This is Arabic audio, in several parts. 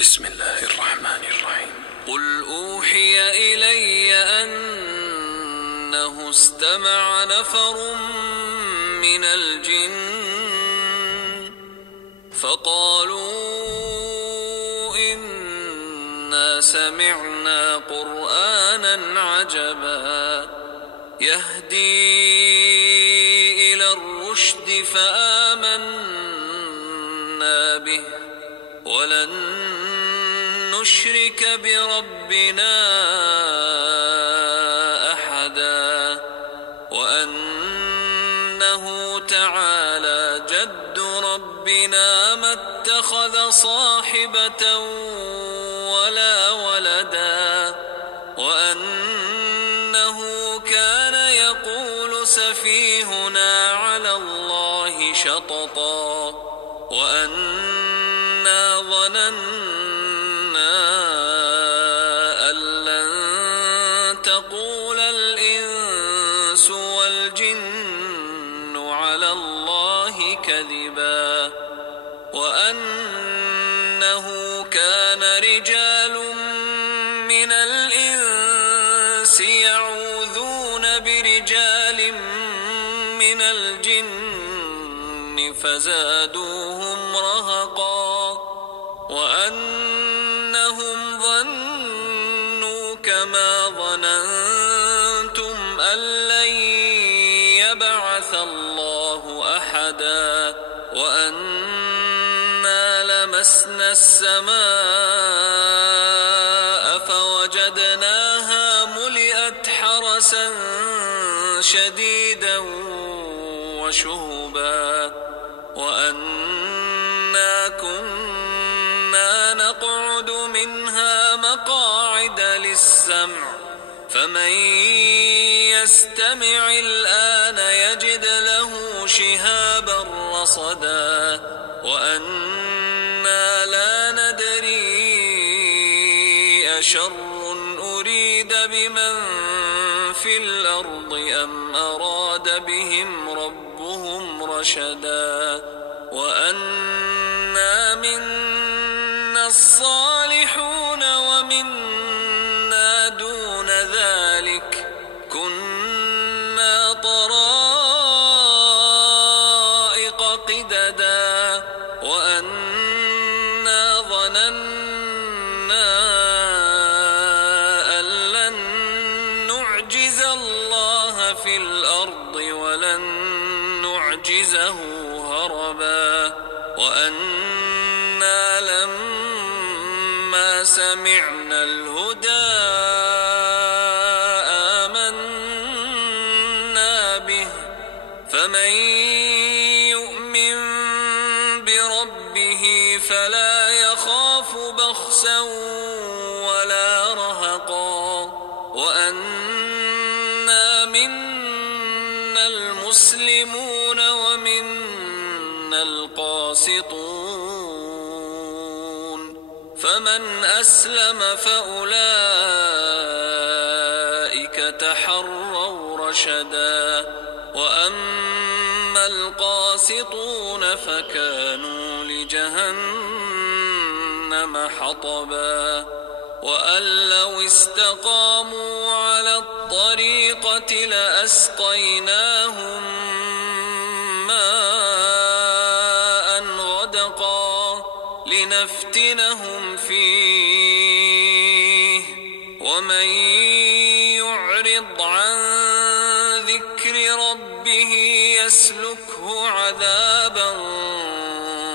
بسم الله الرحمن الرحيم. قل أوحي إلي أنه استمع نفر من الجن فقالوا إنا سمعنا قرآنا عجبا يهدي إلى الرشد فآمنا به ولن نشرك بربنا أحدا وأنه تعالى جد ربنا ما اتخذ صاحبة ولا ولدا وأنه كان يقول سفيهنا على الله شططا وأنا ظننا أن لن تقول الإنس والجن على الله كذبا وأنه كان رجال من الإنس يعوذون برجال من الجن فزادوهم رهقا وأنهم ظنوا كما ظننتم أن لن يبعث الله أحدا وأنا لمسنا السماء فوجدناها ملئت حرسا شديدا وشهبا وأنا كنا نقعد منها مقاعد للسمع فمن يستمع الآن يجد له شهابا رصدا وأنا لا ندري أشر أريد بمن في الأرض أم أراد بهم ربهم رشدا وأنا منا الصالحون ومنا دون ذلك كنا طرائق قددا وأنا ظننا أن لن نعجز الله في الأرض ولن نعجزه هربا وأنا لما سمعنا الهدى آمنا به فمن يؤمن بربه فلا يخاف بخسا ولا رهقا وأنا منا المسلمون ومنا القاسطون فمن أسلم فأولئك تحروا رشدا وأما القاسطون فكانوا لجهنم حطبا وأن لو استقاموا على الطريقة لأسقيناهم ماء غدقا لنفتنهم فيه ومن يعرض عن ذكر ربه يسلكه عذابا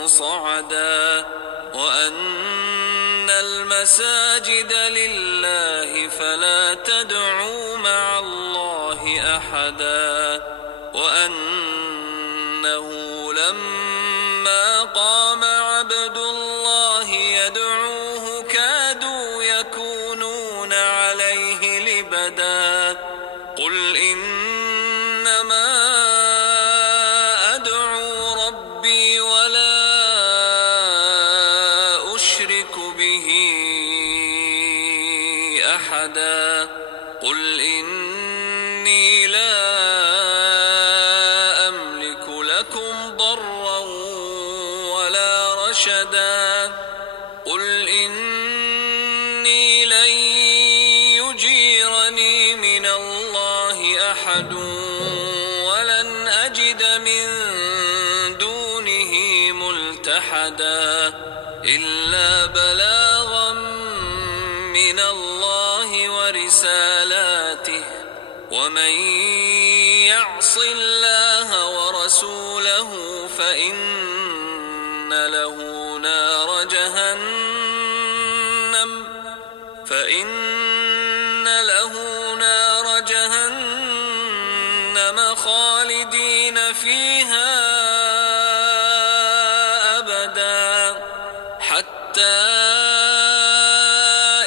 صعدا وأن المساجد لله فلا تدعوا مع الله أحدا وأنه لما قام عبد الله يدعوه كادوا يكونون عليه لبدا قل إنما أدعو ربي ولا أشرك به أحدا قل إني لا أملك لكم ضرا ولا رشدا قل إني لن يجيرني من الله أحد ولن أجد من دونه ملتحدا إلا بلاغا من الله ورسالاته ومن يعص الله ورسوله فإن له نار جهنم خالدين فيها أبدا حتى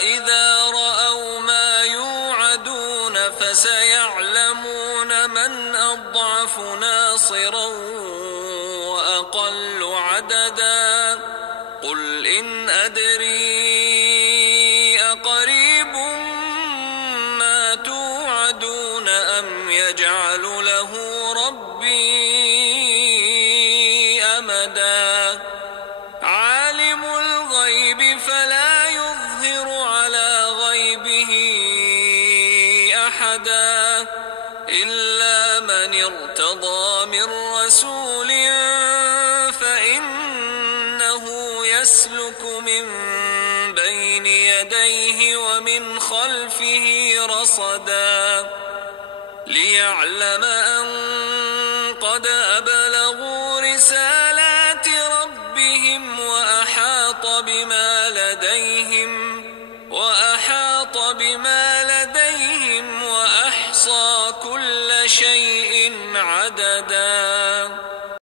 إذا رأوا ما يوعدون فسيعلمون من أضعف ناصرا وأقل عددا قل إن أدري أقريب ما توعدون أم يجعل له ربي أمدا عالم الغيب فلا يظهر على غيبه أحدا إلا من ارتضى من رسول فإنه يسلك من بين يديه ومن خلفه رصدا ليعلم أن قد أبلغ